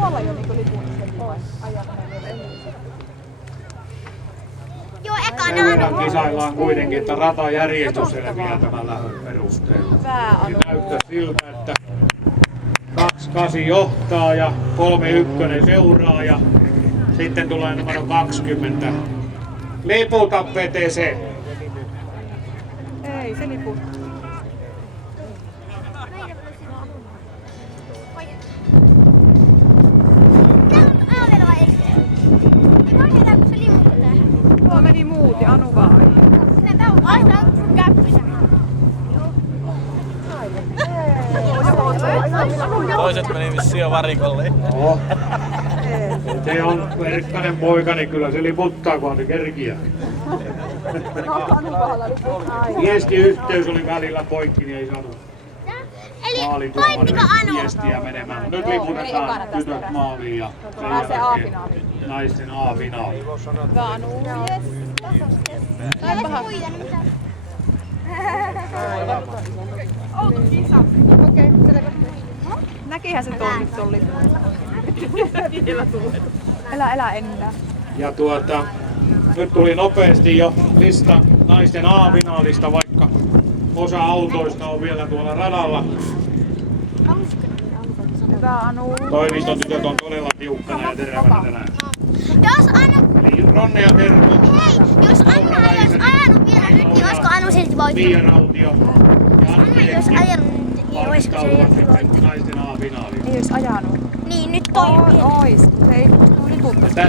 tuolla jo niinku lipun ajat? Joo, Sen verran kisaillaan kuitenkin, että ratajärjestys selviää tämän lähdön perusteella. Niin näyttää siltä, että 28 johtaa ja 31 seuraa ja sitten tulee numero 20. Liputa PTC. Ei, se lipu. Tuo meni muut ja Anu vaan. Toiset meni vissiin jo varikolle. No. Se on verkkainen poika, niin kyllä se liputtaa, kunhan se kerkiää. Viestiyhteys oli välillä poikki, niin ei saanut maalituomarin viestiä menemään. Nyt liputetaan tytöt maaliin ja sen jälkeen naisten A-finaali. Anu, jes. Outo kisa. Okei, selvä. Näkihän se tuon nyt tuon lipun. Vielä tulee. Elä enää. Ja nyt tuli nopeasti jo lista naisten A-finaalista, vaikka osa autoista on vielä tuolla radalla. Hyvä Anu. Toimiston tytöt on todella tiukkana ja terävänä tänään. Jos Anu... Eli Ronne ja Tervo. Hei, jos Anu olisi ajanut vielä nyt, niin olisiko Anu silti voittanut? Pia Rautio ja Anu Antti jos Lehtinen ajanut nyt, niin olisiko se valmistautuvat silti sitten voittanut? naisten A-finaaliin. Ei olisi ajanut. Niin, nyt toi vielä. Ois, kun se ei liputtaa.